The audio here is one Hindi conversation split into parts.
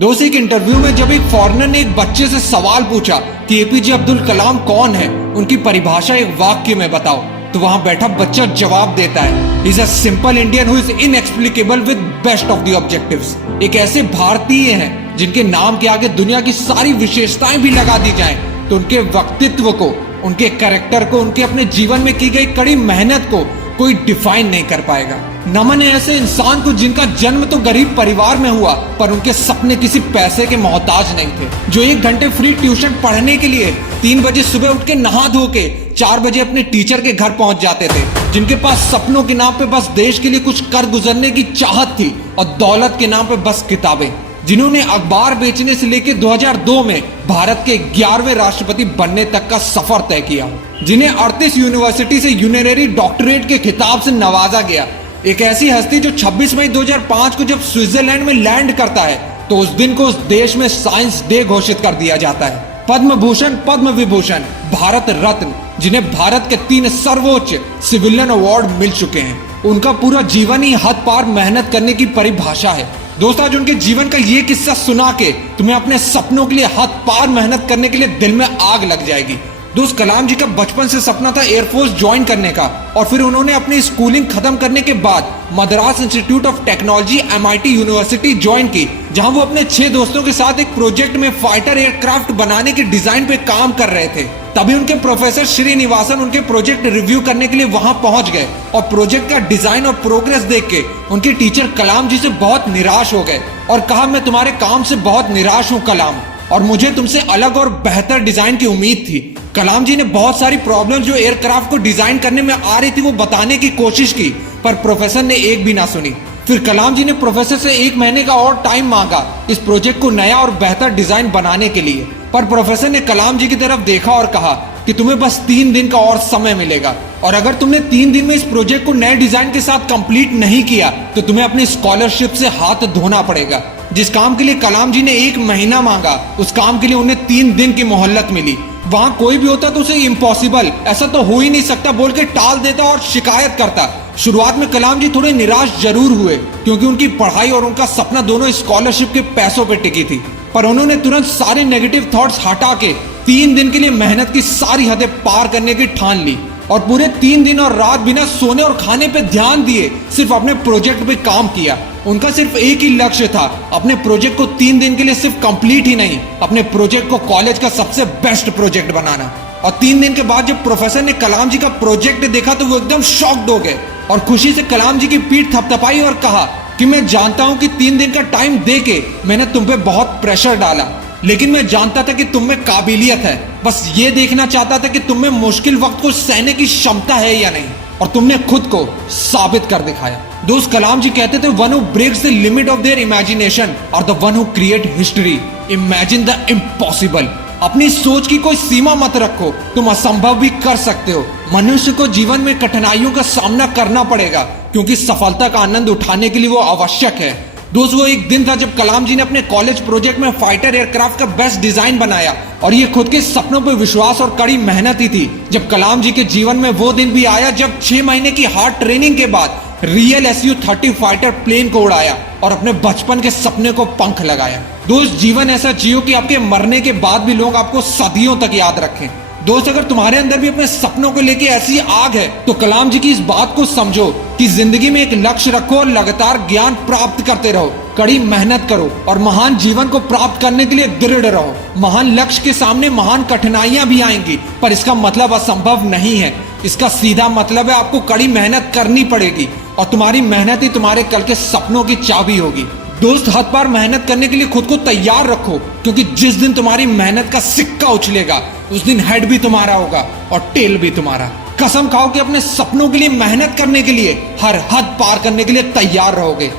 दोस्त एक इंटरव्यू में जब एक फॉरेनर ने एक बच्चे से सवाल पूछा कि एपीजे अब्दुल कलाम कौन है, उनकी परिभाषा एक वाक्य में बताओ, तो वहां बैठा बच्चा जवाब देता है, is a simple Indian who is inexplicable with best of the objectives. एक ऐसे भारतीय हैं जिनके नाम के आगे दुनिया की सारी विशेषताएं भी लगा दी जाएं, तो उनके व्यक्तित्व को, उनके कैरेक्टर को, उनके अपने जीवन में की गई कड़ी मेहनत को कोई डिफाइन नहीं कर पाएगा। नमन है ऐसे इंसान को जिनका जन्म तो गरीब परिवार में हुआ, पर उनके सपने किसी पैसे के मोहताज नहीं थे। जो 1 घंटे फ्री ट्यूशन पढ़ने के लिए 3 बजे सुबह उठ के नहा धो के 4 बजे अपने टीचर के घर पहुंच जाते थे। जिनके पास सपनों के नाम पे बस देश के लिए कुछ कर गुजरने की चाहत थी और दौलत के नाम पे बस किताबें। जिन्होंने अखबार बेचने से लेकर 2002 में भारत के 11वें राष्ट्रपति बनने तक का सफर तय किया। जिन्हें 38 यूनिवर्सिटी से यूनिनरी डॉक्टरेट के खिताब से नवाजा गया। एक ऐसी हस्ती जो 26 मई 2005 को जब स्विट्जरलैंड में लैंड करता है, तो उस दिन को उस देश में साइंस डे घोषित कर दिया जाता है। पद्म भूषण, पद्म विभूषण, भारत रत्न, जिन्हें भारत के 3 सर्वोच्च सिविलियन अवार्ड मिल चुके हैं। उनका पूरा जीवन ही हद पार मेहनत करने की परिभाषा है। दोस्तों, आज उनके जीवन का ये किस्सा सुना के तुम्हें अपने सपनों के लिए हद पार मेहनत करने के लिए दिल में आग लग जाएगी। दोस्त, कलाम जी का बचपन से सपना था एयरफोर्स ज्वाइन करने का, और फिर उन्होंने अपनी स्कूलिंग खत्म करने के बाद Madras institute of technology MIT university join की, जहां वो अपने 6 दोस्तों के साथ एक प्रोजेक्ट में फाइटर एयरक्राफ्ट बनाने के डिजाइन पे काम कर रहे थे। तभी उनके प्रोफेसर श्रीनिवासन उनके प्रोजेक्ट रिव्यू करने के लिए वहां पहुंच गए, और प्रोजेक्ट का डिजाइन और प्रोग्रेस देख के उनके टीचर कलाम जी से बहुत निराश हो गए और कहा, मैं तुम्हारे काम से बहुत निराश हूं कलाम, और मुझे तुमसे अलग और बेहतर डिजाइन की उम्मीद थी। कलाम जी ने बहुत सारी प्रॉब्लम जो एयरक्राफ्ट को डिजाइन करने में आ रही थी वो बताने की कोशिश की, पर प्रोफेसर ने एक भी ना सुनी। फिर कलाम जी ने प्रोफेसर से 1 महीने का और टाइम मांगा इस प्रोजेक्ट को नया और बेहतर डिजाइन बनाने के लिए, पर प्रोफेसर ने कलाम जी की तरफ देखा और कहा कि तुम्हें बस 3 दिन का और समय मिलेगा, और अगर तुमने 3 दिन में इस प्रोजेक्ट को नए डिजाइन के साथ कंप्लीट नहीं किया तो तुम्हें अपनी स्कॉलरशिप से हाथ धोना पड़ेगा। जिस काम के लिए कलाम जी ने 1 महीना मांगा, उस काम के लिए उन्हें 3 दिन की मोहलत मिली। वहां कोई भी होता तो उसे इम्पॉसिबल, ऐसा तो हो ही नहीं सकता बोल के टाल देता और शिकायत करता। शुरुआत में कलाम जी थोड़े निराश जरूर हुए, क्योंकि उनकी पढ़ाई और उनका सपना दोनों स्कॉलरशिप के पैसों पे टिकी थी, पर उन्होंने तुरंत सारे नेगेटिव थॉट्स हटा के 3 दिन के लिए मेहनत की सारी हदें पार करने की ठान ली, और पूरे 3 दिन और रात बिना सोने और खाने पे ध्यान दिए सिर्फ अपने प्रोजेक्ट पे काम किया। उनका सिर्फ एक ही लक्ष्य था, अपने प्रोजेक्ट को 3 दिन के लिए सिर्फ कंप्लीट ही नहीं, अपने प्रोजेक्ट को कॉलेज का सबसे बेस्ट प्रोजेक्ट बनाना। और 3 दिन के बाद जब प्रोफेसर ने कलाम जी का प्रोजेक्ट देखा तो वो एकदम शॉक्ड हो गए और खुशी से कलाम जी की पीठ थपथपाई और कहा कि मैं जानता हूं कि 3 दिन का टाइम दे के मैंने तुम पे बहुत प्रेशर डाला, लेकिन मैं जानता था कि तुम में काबिलियत है। बस ये देखना चाहता था कि तुम में मुश्किल वक्त को सहने की क्षमता है या नहीं, और तुमने खुद को साबित कर दिखाया। दोस्त, कलाम जी कहते थे, one who breaks the limit of their imagination और the one who create history. Imagine the impossible. अपनी सोच की कोई सीमा मत रखो, तुम असंभव भी कर सकते हो। मनुष्य को जीवन में कठिनाइयों का सामना करना पड़ेगा, क्योंकि सफलता का आनंद उठाने के लिए वो आवश्यक है। दोस्त, वो एक दिन था जब कलाम जी ने अपने कॉलेज प्रोजेक्ट में फाइटर एयरक्राफ्ट का बेस्ट डिजाइन बनाया, और ये खुद के सपनों पर विश्वास और कड़ी मेहनत ही थी। जब कलाम जी के जीवन में वो दिन भी आया जब 6 महीने की हार्ड ट्रेनिंग के बाद रियल Su-30 फाइटर प्लेन को उड़ाया और अपने बचपन के सपने को पंख लगाया। दोस्त, जीवन ऐसा जियो कि आपके मरने के बाद भी लोग आपको सदियों तक याद रखें। दोस्त, अगर तुम्हारे अंदर भी अपने सपनों को लेके ऐसी आग है तो कलाम जी की इस बात को समझो कि जिंदगी में एक लक्ष्य रखो और लगातार ज्ञान प्राप्त करते रहो, कड़ी मेहनत करो और महान जीवन को प्राप्त करने के लिए दृढ़ रहो। महान लक्ष्य के सामने महान कठिनाइयां भी आएंगी, पर इसका मतलब असंभव नहीं है। इसका सीधा मतलब है आपको कड़ी मेहनत करनी पड़ेगी, और तुम्हारी मेहनत ही तुम्हारे कल के सपनों की चाबी होगी। दोस्त, हद पार मेहनत करने के लिए खुद को तैयार रखो, क्योंकि जिस दिन तुम्हारी मेहनत का सिक्का उछलेगा उस दिन हेड भी तुम्हारा होगा और टेल भी तुम्हारा। कसम खाओ कि अपने सपनों के लिए मेहनत करने के लिए हर हद पार करने के लिए तैयार रहोगे।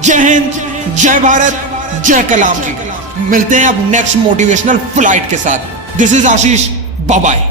जय हिंद, जय भारत, जय कलाम जी। मिलते हैं अब नेक्स्ट मोटिवेशनल फ्लाइट के साथ। This is Ashish, bye bye.